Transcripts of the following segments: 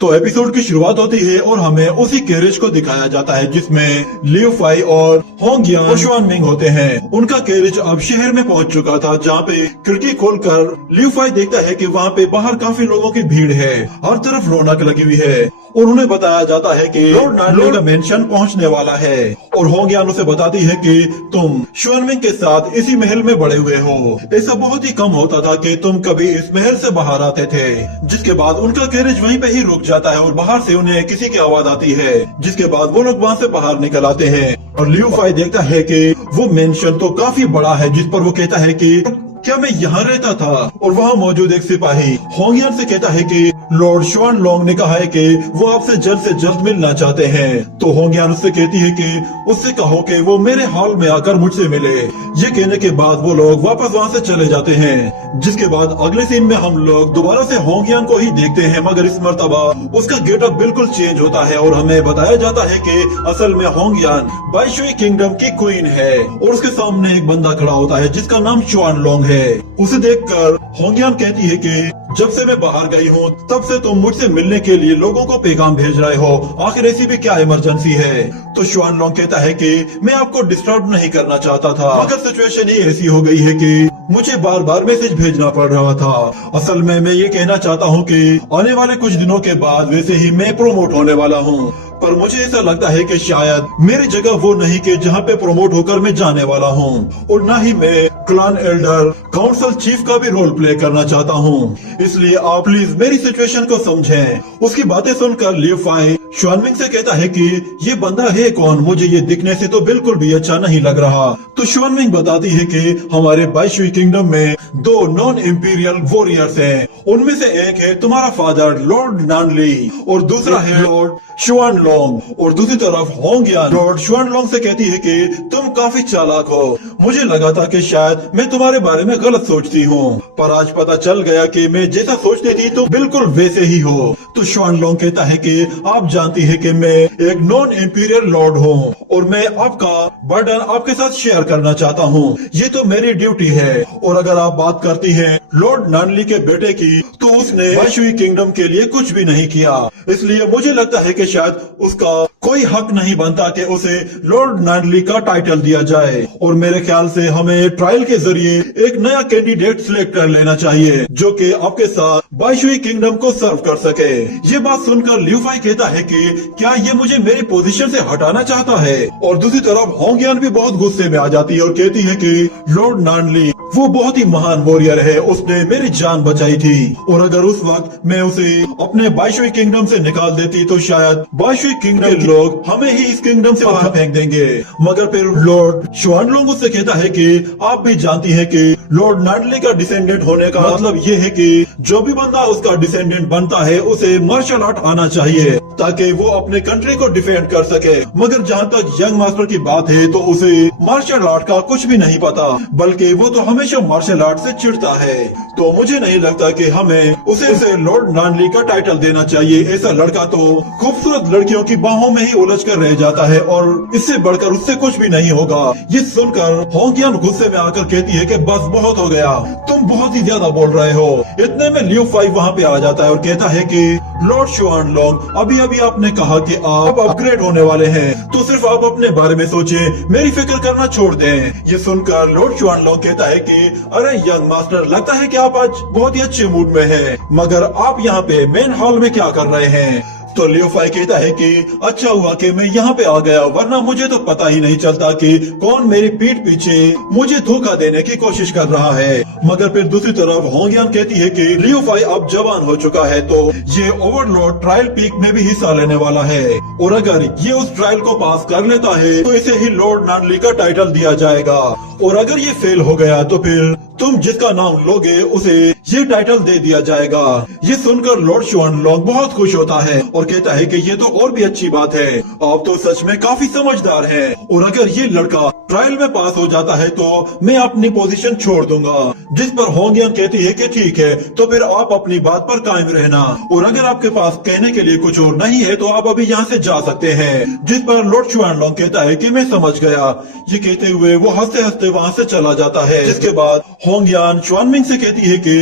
तो एपिसोड की शुरुआत होती है और हमें उसी कैरेज को दिखाया जाता है जिसमें लियू फाई और होंगियान और शुआन मिंग होते हैं। उनका कैरेज अब शहर में पहुंच चुका था, जहां पे खिड़की खोलकर लियू फाई देखता है कि वहां पे बाहर काफी लोगों की भीड़ है, हर तरफ रौनक लगी हुई है और उन्हें बताया जाता है कि लॉर्ड नानली का मेंशन पहुंचने वाला है। और होंगियान उसे बताती है कि तुम शुआन मिंग के साथ इसी महल में बड़े हुए हो, ऐसा बहुत ही कम होता था कि तुम कभी इस महल से बाहर आते थे। जिसके बाद उनका कैरेज वहीं पे ही रुक जाता है और बाहर से उन्हें किसी की आवाज आती है, जिसके बाद वो लोग वहाँ से बाहर निकल आते हैं। और लियू फाई देखता है कि वो मेंशन तो काफी बड़ा है, जिस पर वो कहता है कि क्या मैं यहाँ रहता था। और वहाँ मौजूद एक सिपाही होंगियान से कहता है कि लॉर्ड शुआन लोंग ने कहा है कि वो आपसे जल्द से जल्द मिलना चाहते हैं। तो होंगियान उससे कहती है कि उससे कहो कि वो मेरे हॉल में आकर मुझसे मिले। ये कहने के बाद वो लोग वापस वहाँ से चले जाते हैं। जिसके बाद अगले सीन में हम लोग दोबारा से होंगियान को ही देखते हैं, मगर इस मर्तबा उसका गेटअप बिल्कुल चेंज होता है और हमें बताया जाता है कि असल में होंगियान बाईशुई किंगडम की क्वीन है। और उसके सामने एक बंदा खड़ा होता है जिसका नाम शुआन लोंग है। उसे देखकर होंगियान कहती है कि जब से मैं बाहर गई हूँ तब से तुम मुझसे मिलने के लिए लोगों को पैगाम भेज रहे हो, आखिर ऐसी भी क्या इमरजेंसी है। तो शुआन लोंग कहता है कि मैं आपको डिस्टर्ब नहीं करना चाहता था, मगर सिचुएशन ही ऐसी हो गई है कि मुझे बार बार मैसेज भेजना पड़ रहा था। असल में मैं ये कहना चाहता हूँ कि आने वाले कुछ दिनों के बाद वैसे ही मैं प्रोमोट होने वाला हूँ, पर मुझे ऐसा लगता है कि शायद मेरी जगह वो नहीं कि जहाँ पे प्रमोट होकर मैं जाने वाला हूँ, और न ही मैं क्लान एल्डर काउंसिल चीफ का भी रोल प्ले करना चाहता हूँ। इसलिए आप प्लीज मेरी सिचुएशन को समझें। उसकी बातें सुनकर लियू फाई शुआन मिंग से कहता है कि ये बंदा है कौन, मुझे ये दिखने से तो बिल्कुल भी अच्छा नहीं लग रहा। तो शुआन मिंग बताती है कि हमारे बाईशुई किंगडम में दो नॉन इम्पीरियल वॉरियर्स हैं, उनमें से एक है तुम्हारा फादर लॉर्ड नानली और दूसरा है लॉर्ड शुआन लोंग। और दूसरी तरफ होंगियान लॉर्ड शुआन लोंग से कहती है कि तुम काफी चालाक हो, मुझे लगा था कि शायद मैं तुम्हारे बारे में गलत सोचती हूँ, पर आज पता चल गया कि मैं जैसा सोचती थी तुम बिल्कुल वैसे ही हो। तो शुआन लोंग कहता है कि आप जानती है कि मैं एक नॉन इम्पीरियल लॉर्ड हूँ और मैं आपका बर्डन आपके साथ शेयर करना चाहता हूँ, ये तो मेरी ड्यूटी है। और अगर आप बात करती हैं लॉर्ड नानली के बेटे की, तो उसने बाईशुई किंगडम के लिए कुछ भी नहीं किया, इसलिए मुझे लगता है कि शायद उसका कोई हक नहीं बनता कि उसे लॉर्ड नानली का टाइटल दिया जाए। और मेरे ख्याल से हमें ट्रायल के जरिए एक नया कैंडिडेट सिलेक्ट कर लेना चाहिए जो कि आपके साथ बाईशुई किंगडम को सर्व कर सके। ये बात सुनकर लियू फाई कहता है कि क्या ये मुझे मेरी पोजीशन से हटाना चाहता है। और दूसरी तरफ होंगियान भी बहुत गुस्से में आ जाती है और कहती है कि लॉर्ड नानली वो बहुत ही महान वॉरियर है, उसने मेरी जान बचाई थी, और अगर उस वक्त मैं उसे अपने बाईशुई किंगडम से निकाल देती तो शायद बाईशुई किंगडम के लोग हमें ही इस किंगडम से बाहर फेंक देंगे। मगर फिर लॉर्ड शुआन लोंग उससे कहता है कि आप भी जानती हैं कि लॉर्ड नानली का डिसेंडेंट होने का मतलब ये है कि जो भी बंदा उसका डिसेंडेंट बनता है उसे मार्शल आर्ट आना चाहिए ताकि वो अपने कंट्री को डिफेंड कर सके। मगर जहाँ तक यंग मास्टर की बात है तो उसे मार्शल आर्ट का कुछ भी नहीं पता, बल्कि वो तो हमेशा मार्शल आर्ट से चिढ़ता है। तो मुझे नहीं लगता कि हमें उसे लॉर्ड नानली का टाइटल देना चाहिए। ऐसा लड़का तो खूबसूरत लड़कियों की बाहों में ही उलझ कर रह जाता है और इससे बढ़कर उससे कुछ भी नहीं होगा। ये सुनकर होंगियान गुस्से में आकर कहती है कि बस बहुत हो गया, तुम बहुत ही ज्यादा बोल रहे हो। इतने में लियू फाई वहाँ पे आ जाता है और कहता है कि लॉर्ड शुआन लोंग अभी अभी आपने कहा कि आप अपग्रेड होने वाले हैं, तो सिर्फ आप अपने बारे में सोचें, मेरी फिक्र करना छोड़ दें। ये सुनकर लॉर्ड शुआन लोंग कहता है कि अरे यंग मास्टर, लगता है कि आप आज बहुत ही अच्छे मूड में हैं, मगर आप यहाँ पे मेन हॉल में क्या कर रहे हैं। तो लियू फाई कहता है कि अच्छा हुआ कि मैं यहाँ पे आ गया, वरना मुझे तो पता ही नहीं चलता कि कौन मेरी पीठ पीछे मुझे धोखा देने की कोशिश कर रहा है। मगर फिर दूसरी तरफ होंगियान कहती है कि लियू फाई अब जवान हो चुका है, तो ये ओवरलॉर्ड ट्रायल पीक में भी हिस्सा लेने वाला है, और अगर ये उस ट्रायल को पास कर लेता है तो इसे ही लॉर्ड नानली का टाइटल दिया जाएगा, और अगर ये फेल हो गया तो फिर तुम जिसका नाम लोगे उसे ये टाइटल दे दिया जाएगा। ये सुनकर लॉर्ड शुआन लोंग बहुत खुश होता है और कहता है कि ये तो और भी अच्छी बात है, आप तो सच में काफी समझदार हैं, और अगर ये लड़का ट्रायल में पास हो जाता है तो मैं अपनी पोजीशन छोड़ दूंगा। जिस पर होंगियान कहती है कि ठीक है, तो फिर आप अपनी बात पर कायम रहना, और अगर आपके पास कहने के लिए कुछ और नहीं है तो आप अभी यहाँ से जा सकते हैं। जिस पर लॉर्ड शुआन लोंग कहता है कि मैं समझ गया। ये कहते हुए वो हंसते हंसते से वहाँ से चला जाता है। जिसके बाद होंगयान शुआनमिंग से कहती है कि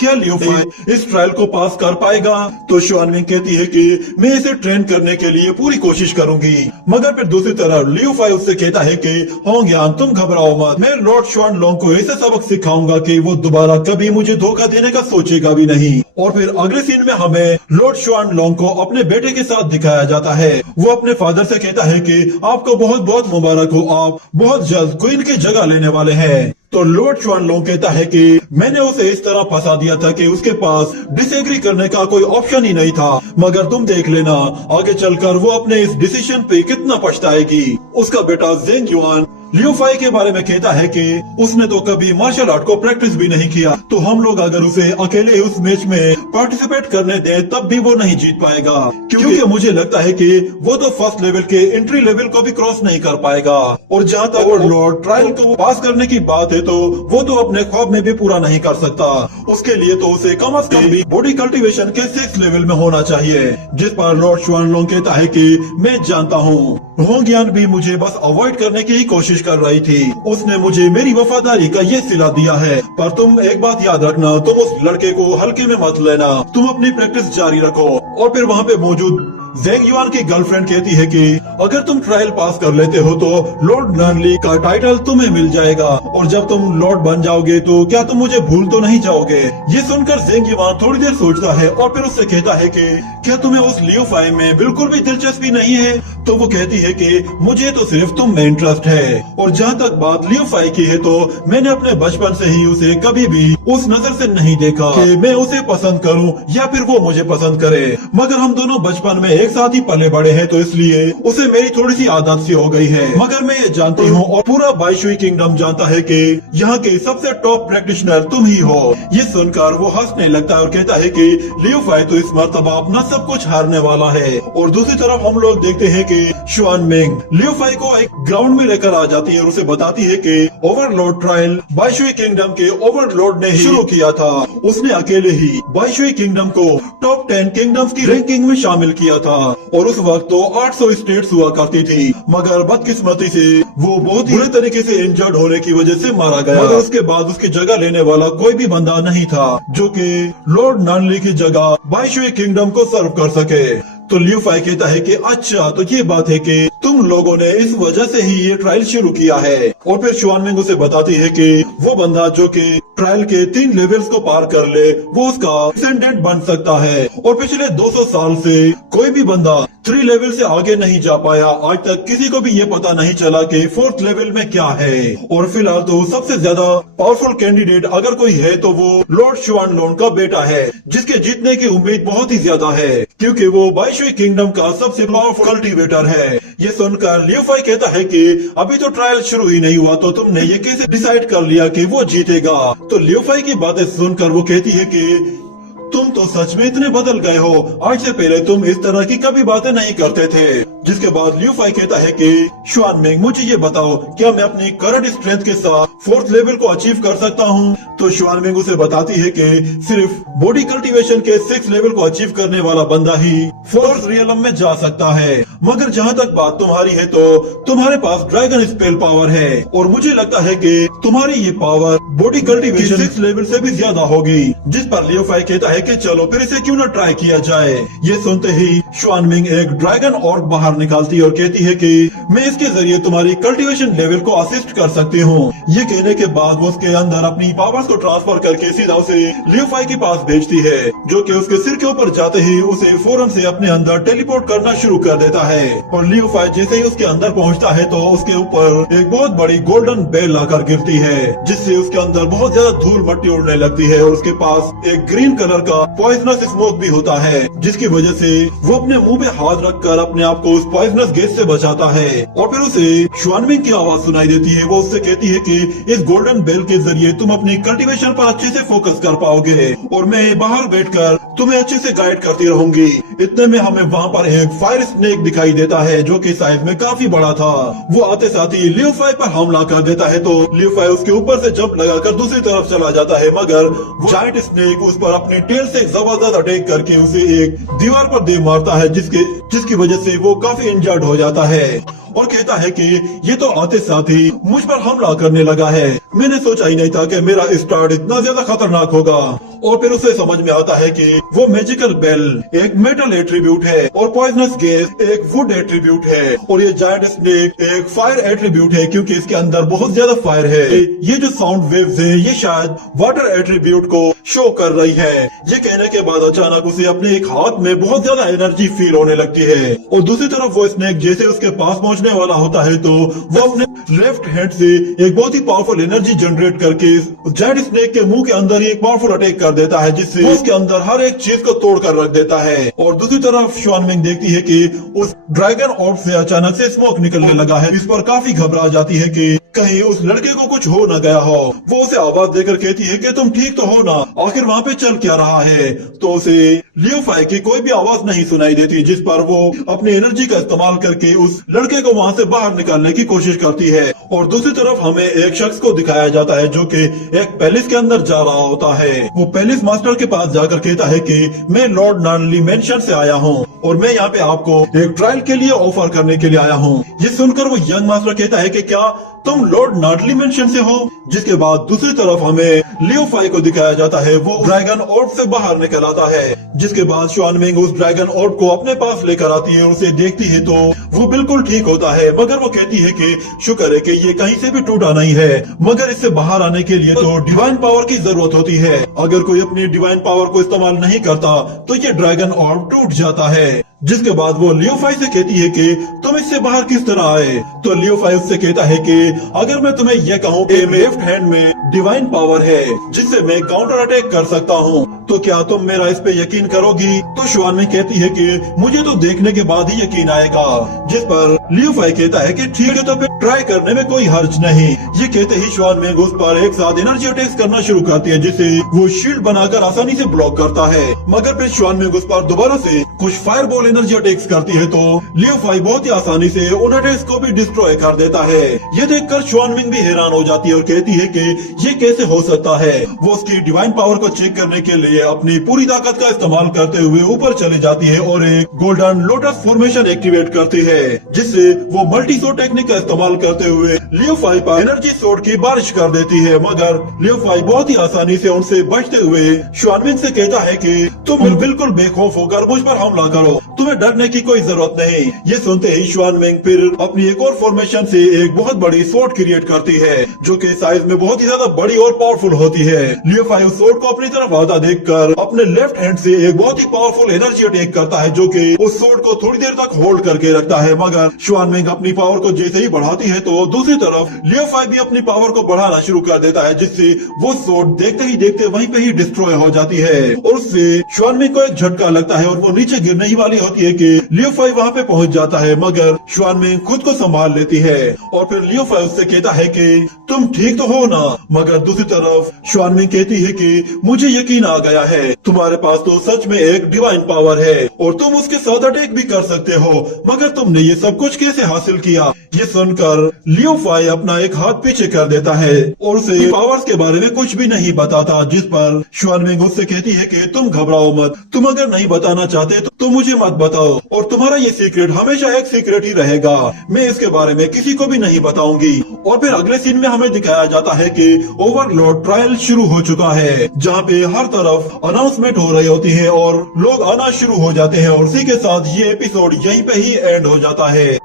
क्या लियो फाई इस ट्रायल को पास कर पाएगा? तो शुआनमिंग कहती है कि मैं इसे ट्रेन करने के लिए पूरी कोशिश करूंगी। मगर फिर दूसरी तरफ लियो फाई उससे कहता है कि होंगयान तुम घबराओ मत, मैं लॉर्ड शुआन लोंग को ऐसे सबक सिखाऊंगा कि वो दोबारा कभी मुझे धोखा देने का सोचेगा भी नहीं। और फिर अगले सीन में हमें लॉर्ड शुआन लोंग को अपने बेटे के साथ दिखाया जाता है। वो अपने फादर से कहता है कि आपको बहुत बहुत मुबारक हो, आप बहुत जल्द क्वीन की जगह लेने वाले हैं। तो लॉर्ड शुआन लोंग कहता है कि मैंने उसे इस तरह फंसा दिया था कि उसके पास डिसएग्री करने का कोई ऑप्शन ही नहीं था। मगर तुम देख लेना आगे चलकर वो अपने इस डिसीजन पे कितना पछताएगी। उसका बेटा ज़ेंग युआन लियो फाई के बारे में कहता है कि उसने तो कभी मार्शल आर्ट को प्रैक्टिस भी नहीं किया, तो हम लोग अगर उसे अकेले उस मैच में पार्टिसिपेट करने दें तब भी वो नहीं जीत पाएगा, क्योंकि मुझे लगता है कि वो तो फर्स्ट लेवल के एंट्री लेवल को भी क्रॉस नहीं कर पाएगा। और जहाँ तक ओवरलॉर्ड ट्रायल को पास करने की बात है तो वो तो अपने ख्वाब में भी पूरा नहीं कर सकता। उसके लिए तो उसे कम से कम भी बॉडी कल्टीवेशन के 6 लेवल में होना चाहिए। जिस पर लॉर्ड शुआन लोंग कहता है कि मैं जानता हूँ होंगयान भी मुझे बस अवॉइड करने की ही कोशिश कर रही थी, उसने मुझे मेरी वफादारी का ये सिला दिया है। पर तुम एक बात याद रखना, तुम उस लड़के को हल्के में मत लेना, तुम अपनी प्रैक्टिस जारी रखो। और फिर वहाँ पे मौजूद ज़ेंग युआन की गर्लफ्रेंड कहती है कि अगर तुम ट्रायल पास कर लेते हो तो लॉर्ड नॉनली का टाइटल तुम्हें मिल जाएगा, और जब तुम लॉर्ड बन जाओगे तो क्या तुम मुझे भूल तो नहीं जाओगे? ये सुनकर ज़ेंग युआन थोड़ी देर सोचता है और फिर उससे कहता है कि क्या तुम्हें उस लियो फाई में बिल्कुल भी दिलचस्पी नहीं है? तो वो कहती है कि मुझे तो सिर्फ तुम में इंटरेस्ट है। और जहाँ तक बात लियो फाई की है तो मैंने अपने बचपन से ही उसे कभी भी उस नजर से नहीं देखा कि मैं उसे पसंद करूं या फिर वो मुझे पसंद करे। मगर हम दोनों बचपन में एक साथ ही पले बड़े हैं, तो इसलिए उसे मेरी थोड़ी सी आदत सी हो गई है। मगर मैं ये जानती हूँ और पूरा बाईशुई किंगडम जानता है कि यहाँ के सबसे टॉप प्रैक्टिशनर तुम ही हो। ये सुनकर वो हंसने लगता है और कहता है कि लियो फाई तो इस मर्तबा अपना सब कुछ हारने वाला है। और दूसरी तरफ हम लोग देखते हैं कि शुआनमिंग लियो फाई को एक ग्राउंड में लेकर आ जाती है और उसे बताती है कि ओवरलॉर्ड ट्रायल बाईशुई किंगडम के ओवरलॉर्ड ने ही शुरू किया था। उसने अकेले ही बाईशुई किंगडम को टॉप 10 किंगडम्स की रैंकिंग में शामिल किया था। और उस वक्त तो 800 स्टेट्स हुआ करती थी, मगर बदकिस्मती से वो बहुत ही बुरे तरीके से इंजर्ड होने की वजह से मारा गया। मगर उसके बाद उसकी जगह लेने वाला कोई भी बंदा नहीं था जो कि लॉर्ड नॉनली की जगह बाईशुई किंगडम को सर्व कर सके। तो लियो फाई कहता है कि अच्छा तो ये बात है कि तुम लोगों ने इस वजह से ही ये ट्रायल शुरू किया है। और फिर शुआनमिंग उसे बताती है कि वो बंदा जो कि ट्रायल के 3 लेवल्स को पार कर ले वो उसका डिसेंडेंट बन सकता है। और पिछले 200 साल से कोई भी बंदा 3 लेवल से आगे नहीं जा पाया। आज तक किसी को भी ये पता नहीं चला कि 4th लेवल में क्या है। और फिलहाल तो सबसे ज्यादा पावरफुल कैंडिडेट अगर कोई है तो वो लॉर्ड शुआन लोंग का बेटा है, जिसके जीतने की उम्मीद बहुत ही ज्यादा है, क्योंकि वो बाईशुई किंगडम का सबसे पावरफुल कल्टीवेटर है। ये सुनकर लियो फाई कहता है कि अभी तो ट्रायल शुरू ही नहीं हुआ, तो तुमने ये कैसे डिसाइड कर लिया कि वो जीतेगा? तो लियो फाई की बातें सुनकर वो कहती है कि तुम तो सच में इतने बदल गए हो, आज से पहले तुम इस तरह की कभी बातें नहीं करते थे। जिसके बाद लियो फाई कहता है कि शुआनमिंग मुझे ये बताओ, क्या मैं अपनी करंट स्ट्रेंथ के साथ 4th लेवल को अचीव कर सकता हूँ? तो शुआनमिंग उसे बताती है कि सिर्फ बॉडी कल्टीवेशन के 6th लेवल को अचीव करने वाला बंदा ही 4th रियलम में जा सकता है। मगर जहाँ तक बात तुम्हारी है तो तुम्हारे पास ड्रैगन स्पेल पावर है, और मुझे लगता है कि तुम्हारी ये power body cultivation 6th level से भी ज्यादा होगी। जिस पर लियो फाई कहता है कि चलो फिर इसे क्यों ना ट्राई किया जाए। ये सुनते ही शुआनमिंग एक ड्रैगन ऑर्ब बाहर निकालती है और कहती है कि मैं इसके जरिए तुम्हारी कल्टीवेशन लेवल को असिस्ट कर सकती हूँ। ये कहने के बाद वो उसके अंदर अपनी पावर्स को ट्रांसफर करके सीधा उसे लियो फाई के पास भेजती है, जो कि उसके सिर के ऊपर जाते ही उसे फौरन से अपने अंदर टेलीपोर्ट करना शुरू कर देता है। और लियो फाई जैसे ही उसके अंदर पहुँचता है तो उसके ऊपर एक बहुत बड़ी गोल्डन बेल आकर गिरती है, जिससे उसके अंदर बहुत ज्यादा धूल मट्टी उड़ने लगती है। और उसके पास एक ग्रीन कलर का पॉइजनस स्मोक भी होता है, जिसकी वजह से वो अपने मुंह पे हाथ रखकर अपने आप को उस पॉइजनस गैस से बचाता है। और फिर उसे शुआनमिंग की आवाज सुनाई देती है। वो उससे कहती है कि इस गोल्डन बेल के जरिए तुम अपनी कल्टीवेशन पर अच्छे से फोकस कर पाओगे, और मैं बाहर बैठकर तुम्हें अच्छे से गाइड करती रहूंगी। इतने में हमें वहाँ पर एक फायर स्नेक दिखाई देता है, जो कि साइज में काफी बड़ा था। वो आते साथ ही लियो फाई पर हमला कर देता है, तो लियो फाई उसके ऊपर से जंप लगाकर दूसरी तरफ चला जाता है। मगर जायंट स्नेक उस पर अपनी टेल से जबरदस्त अटैक करके उसे एक दीवार पर दे मारता है, जिसकी वजह से वो काफी इंजर्ड हो जाता है। और कहता है कि ये तो आते साथ ही मुझ पर हमला करने लगा है। मैंने सोचा ही नहीं था कि मेरा स्टार्ट इतना ज्यादा खतरनाक होगा। और फिर उसे समझ में आता है कि वो मैजिकल बेल एक मेटल एट्रीब्यूट है और पॉइजनस गैस एक वुड एट्रीब्यूट है और ये जायंट स्नेक एक फायर एट्रीब्यूट है, क्योंकि इसके अंदर बहुत ज्यादा फायर है। ये जो साउंड वेव्स है ये शायद वाटर एट्रीब्यूट को शो कर रही है। ये कहने के बाद अचानक उसे अपने एक हाथ में बहुत ज्यादा एनर्जी फील होने लगती है और दूसरी तरफ वो स्नेक जैसे उसके पास पहुंचने वाला होता है तो वो अपने लेफ्ट हैंड से एक बहुत ही पावरफुल एनर्जी जनरेट करके जायंट स्नेक के मुंह के अंदर एक पावरफुल अटैक कर देता है, जिससे उसके अंदर हर एक चीज को तोड़ कर रख देता है। और दूसरी तरफ शुआनमिंग देखती है कि उस ड्रैगन ऑर्ब से अचानक से स्मोक निकलने लगा है। इस पर काफी घबरा जाती है कि कहीं उस लड़के को कुछ हो न गया हो। वो उसे आवाज देकर कहती है कि तुम ठीक तो हो ना, आखिर वहाँ पे चल क्या रहा है। तो उसे लियो फाई की कोई भी आवाज नहीं सुनाई देती, जिस पर वो अपनी एनर्जी का इस्तेमाल करके उस लड़के को वहाँ से बाहर निकालने की कोशिश करती है। और दूसरी तरफ हमें एक शख्स को दिखाया जाता है जो कि एक पैलेस के अंदर जा रहा होता है। वो पैलेस मास्टर के पास जाकर कहता है कि मैं लॉर्ड नार्नली मेंशन से आया हूँ और मैं यहाँ पे आपको एक ट्रायल के लिए ऑफर करने के लिए आया हूँ। ये सुनकर वो यंग मास्टर कहता है कि क्या तुम लॉर्ड नार्नली मेंशन से हो। जिसके बाद दूसरी तरफ हमें लियो फाई को दिखाया जाता है, वो ड्रैगन ऑर्ब से बाहर निकल आता है। जिसके बाद शुआनमिंग उस ड्रैगन ऑर्ब को अपने पास लेकर आती है और उसे देखती है तो वो बिल्कुल ठीक होता है, मगर वो कहती है कि शुक्र है कि ये कहीं से भी टूटा नहीं है, मगर इससे बाहर आने के लिए तो डिवाइन पावर की जरूरत होती है। अगर कोई अपनी डिवाइन पावर को इस्तेमाल नहीं करता तो ये ड्रैगन ऑर्ब टूट जाता है। जिसके बाद वो लियो फाई से कहती है कि तुम इससे बाहर किस तरह आए। तो लियो फाई उससे कहता है कि अगर मैं तुम्हें यह कहूँ कि मेरे लेफ्ट हैंड में डिवाइन पावर है जिससे मैं काउंटर अटैक कर सकता हूँ, तो क्या तुम मेरा इस पे यकीन करोगी। तो शुआनमिंग कहती है कि मुझे तो देखने के बाद ही यकीन आएगा। जिस पर लियो फाई कहता है कि ठीक है तो फिर ट्राई करने में कोई हर्ज नहीं। ये कहते ही शुआनमिंग उस पर एक साथ एनर्जी अटैक्स करना शुरू करती है, जिसे वो शील्ड बनाकर आसानी से ब्लॉक करता है। मगर फिर शुआनमिंग उस पर दोबारा से कुछ फायर बॉल एनर्जी अटैक्स करती है तो लियो फाई बहुत ही आसानी से उन अटैक्स को भी डिस्ट्रॉय कर देता है। ये देखकर शुआनमिंग भी हैरान हो जाती है और कहती है कि ये कैसे हो सकता है। वो उसकी डिवाइन पावर को चेक करने के लिए अपनी पूरी ताकत का इस्तेमाल करते हुए ऊपर चली जाती है और एक गोल्डन लोटस फॉर्मेशन एक्टिवेट करती है, जिससे वो मल्टी शॉट टेक्निक का इस्तेमाल करते हुए लियो फाई पर एनर्जी शॉट की बारिश कर देती है। मगर लियो फाई बहुत ही आसानी से उनसे बचते हुए शुआनमिंग से कहता है कि तुम बिल्कुल बेखौफ होकर मुझ पर हमला करो, तुम्हें डरने की कोई जरूरत नहीं। ये सुनते ही शुआनमिंग फिर अपनी एक और फॉर्मेशन से एक बहुत बड़ी स्वॉर्ड क्रिएट करती है, जो कि साइज में बहुत ही ज्यादा बड़ी और पावरफुल होती है। लियो फाई उस स्वॉर्ड को अपनी तरफ आता देखकर अपने लेफ्ट हैंड से एक बहुत ही पावरफुल एनर्जी अटैक करता है, जो कि उस स्वॉर्ड को थोड़ी देर तक होल्ड करके रखता है। मगर शुआनमिंग अपनी पावर को जैसे ही बढ़ाती है तो दूसरी तरफ लियो फाई भी अपनी पावर को बढ़ाना शुरू कर देता है, जिससे वो स्वॉर्ड देखते ही देखते वहीं पे ही डिस्ट्रॉय हो जाती है। और उससे शुआनमिंग को एक झटका लगता है और वो नीचे गिरने ही वाली होती है कि लियो फाई वहाँ पे पहुँच जाता है, मगर शुआनमिंग खुद को संभाल लेती है। और फिर लियो फाई उससे कहता है कि तुम ठीक तो हो ना। मगर दूसरी तरफ शुआनमिंग कहती है कि मुझे यकीन आ गया है, तुम्हारे पास तो सच में एक डिवाइन पावर है और तुम उसके साथ अटैक भी कर सकते हो, मगर तुमने ये सब कुछ कैसे हासिल किया। ये सुनकर लियो फाई अपना एक हाथ पीछे कर देता है और उसे पावर्स के बारे में कुछ भी नहीं बताता। जिस पर शुआनमिंग उससे कहती है कि तुम घबराओ मत, तुम अगर नहीं बताना चाहते तो मुझे मत बताओ और तुम्हारा ये सीक्रेट हमेशा एक सीक्रेट ही रहेगा, मैं इसके बारे में किसी को भी नहीं बताऊंगी। और फिर अगले सीन में हमें दिखाया जाता है कि ओवरलॉर्ड ट्रायल शुरू हो चुका है, जहाँ पे हर तरफ अनाउंसमेंट हो रही होती है और लोग आना शुरू हो जाते हैं और उसी के साथ ये एपिसोड यहीं पे ही एंड हो जाता है।